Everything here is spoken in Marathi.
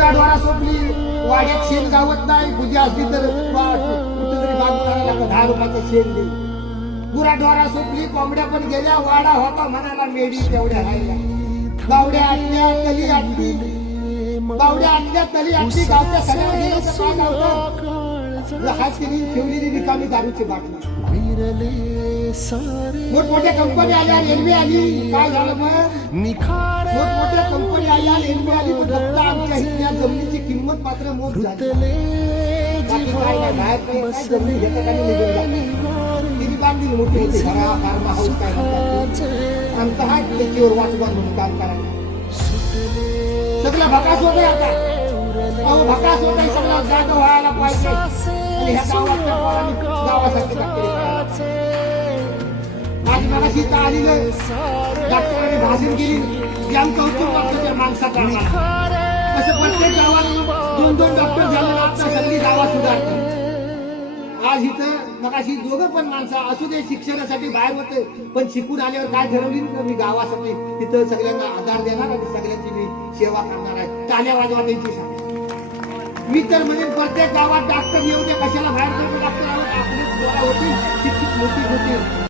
गुराढोरा सोडली, वाड्यात शेण गावत नाही, पूजा असली तर कुठेतरी बाबूराला 10 रुपयाचं शेण दे. गुराढोरा सोडली, कोंबड्या पण गेल्या, वाडा होता म्हणाला मेडी तेवढ्या राहिल्या. बावड्या आणल्या, तली आणली, बावड्या आणल्या, तली आणली, गावच्या सगळ्या गेल्या तर काय गावतं? हात केली ठेवलेली रिकामी दारूची बाटली. मोठमोठ्या कंपनी आल्या, रेल्वे आली, काय झालं मग? मोठमोठ्या कंपनी आल्या, रेल्वे आली, पण फक्त आमच्या इथल्या जमिनीची किंमत मात्र मोठ झाली. बाकी काय नाही, बाहेर काय जमिनी घेतात आणि निघून जातात. तिने बांधली मोठी होती घरा, फार्म हाऊस काय म्हणतात. आमचा हा त्याच्यावर वाचवान म्हणून काम करायला सगळं भकास होतंय आता. अहो भकास होतंय, सगळं जागा व्हायला पाहिजे. आणि ह्या गावाच्या पोरांनी गावासाठी माझी मगाशी इथं आलेलं डॉक्टरांनी भाषण केली की आमचं उत्तम डॉक्टर माणसाचा असं प्रत्येक गावात 2-2 डॉक्टर झाले ना, आता सगळी गावात सुधारते. आज इथं मगाशी दोघं पण माणसं असू दे शिक्षणासाठी बाहेर होते, पण शिकून आल्यावर काय ठरवली ना, मी गावासाठी तिथं सगळ्यांना आधार देणार आणि सगळ्यांची मी सेवा करणार आहे. टाळ्या वाजवा त्यांची सांग. मी तर म्हणेन प्रत्येक गावात डॉक्टर येऊ दे, कशाला बाहेर डॉक्टर आपली होती शिक्षित मोठी होती.